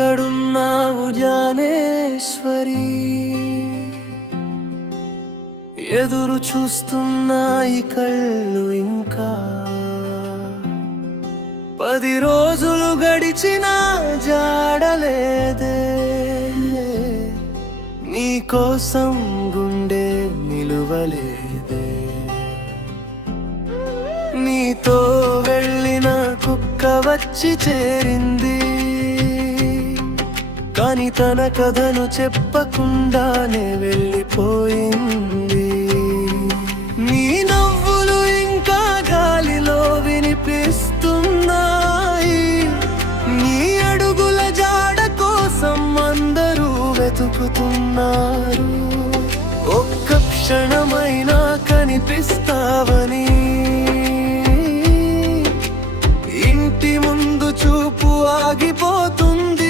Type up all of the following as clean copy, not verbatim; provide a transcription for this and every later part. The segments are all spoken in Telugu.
ఎక్కడున్నావు జ్ఞానేశ్వరి? ఎదురు చూస్తున్నాయి కళ్ళు ఇంకా. 10 రోజులు గడిచినా జాడలేదే, నీకోసం గుండె నిలువలేదే. నీతో వెళ్ళిన కుక్క వచ్చి చేరింది, కాని తన కథను చెప్పకుండానే వెళ్ళిపోయింది. నీ నవ్వులు ఇంకా గాలిలో వినిపిస్తున్నాయి, నీ అడుగుల జాడ కోసం అందరూ వెతుకుతున్నారు. ఒక్క క్షణమైనా కనిపిస్తావని ఇంటి ముందు చూపు ఆగిపోతుంది.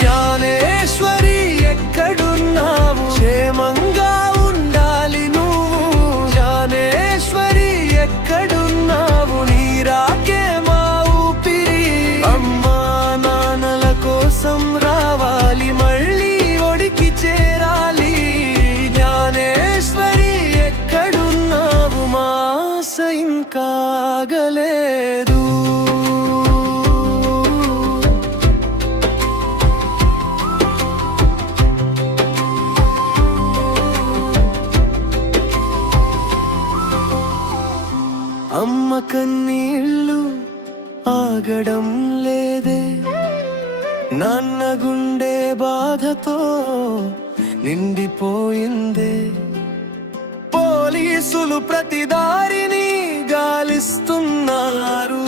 జ్ఞానేశ్వరి ఎక్కడున్నావు? క్షేమంగా ఉండాలి నువ్వు. జ్ఞానేశ్వరి ఎక్కడున్నావు? నీ రాకే మా ఊపిరి. అమ్మా నాన్నల కోసం రావాలి, మళ్ళీ ఒడికి చేరాలి. జ్ఞానేశ్వరి ఎక్కడున్నావు? మా ఆశ ఇంకా ఆగలేదు. అమ్మ కన్నీళ్ళు ఆగడం లేదే, నాన్న గుండె బాధతో నిండిపోయిందే. పోలీసులు ప్రతి దారిని గాలిస్తున్నారు,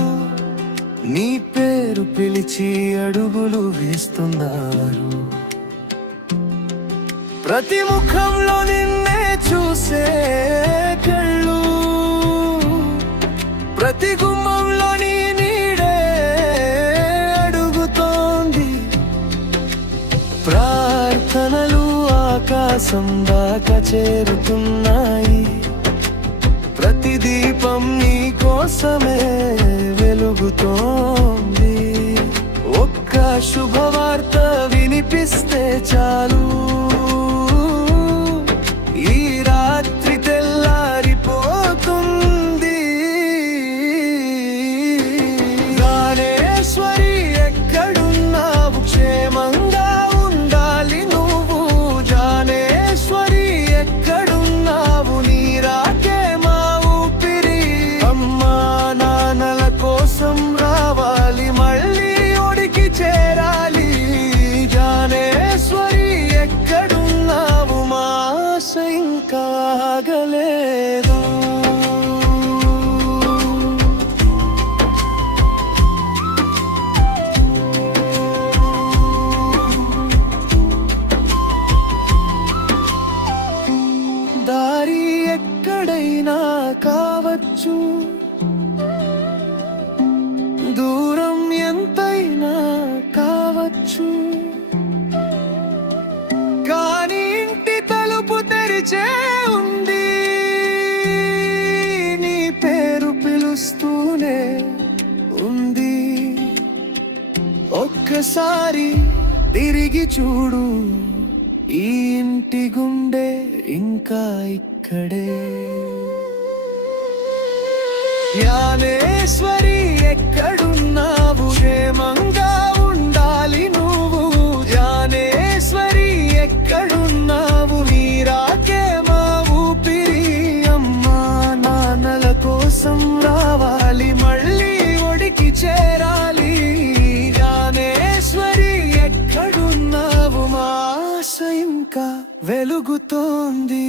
నీ పేరు పిలిచి అడుగులు వేస్తున్నారు. ప్రతి ముఖంలో నిన్నే చూసే కళ్ళు, ప్రతి గుమ్మంలో నీ నీడే అడుగుతోంది. ప్రార్థనలు ఆకాశం దాకా చేరుతున్నాయి, ప్రతి దీపం నీ కోసమే వెలుగుతోంది. ఒక్క శుభవార్త వినిపిస్తే చాలు, ఈ రాత్రి తెల్లారిపోతుంది. జ్ఞానేశ్వరి ఎక్కడున్నావు? క్షేమంగా ఉండాలి నువ్వు. జ్ఞానేశ్వరి ఎక్కడున్నావు? నీ రాకే మా ఊపిరి. అమ్మా నాన్నల కోసం రావాలి, మళ్ళీ ఒడికి చేరాలి. జ్ఞానేశ్వరి ఎక్కడున్నావు? మా ఆశ ఇంకా ఆగలేదు. దారి ఎక్కడైనా కావచ్చు, దూరం ఎంతైనా కావచ్చు, కానీ ఇంటి తలుపు తెరిచే ఉంది. నీ పేరు పిలుస్తూనే ఉంది. ఒక్కసారి తిరిగి చూడు, ఈ ఇంటి గుండె ఇంకా ఇక్కడే. జ్ఞానేశ్వరి ఎక్కడున్నావు? క్షేమంగా ఉండాలి నువ్వు. జ్ఞానేశ్వరి ఎక్కడున్నావు? నీ రాకే మా ఊపిరి. అమ్మా నాన్నల కోసం రావాలి, మళ్ళీ ఒడికి చేరాలి. జ్ఞానేశ్వరి ఎక్కడున్నావు? మా ఆశ ఇంకా వెలుగుతోంది.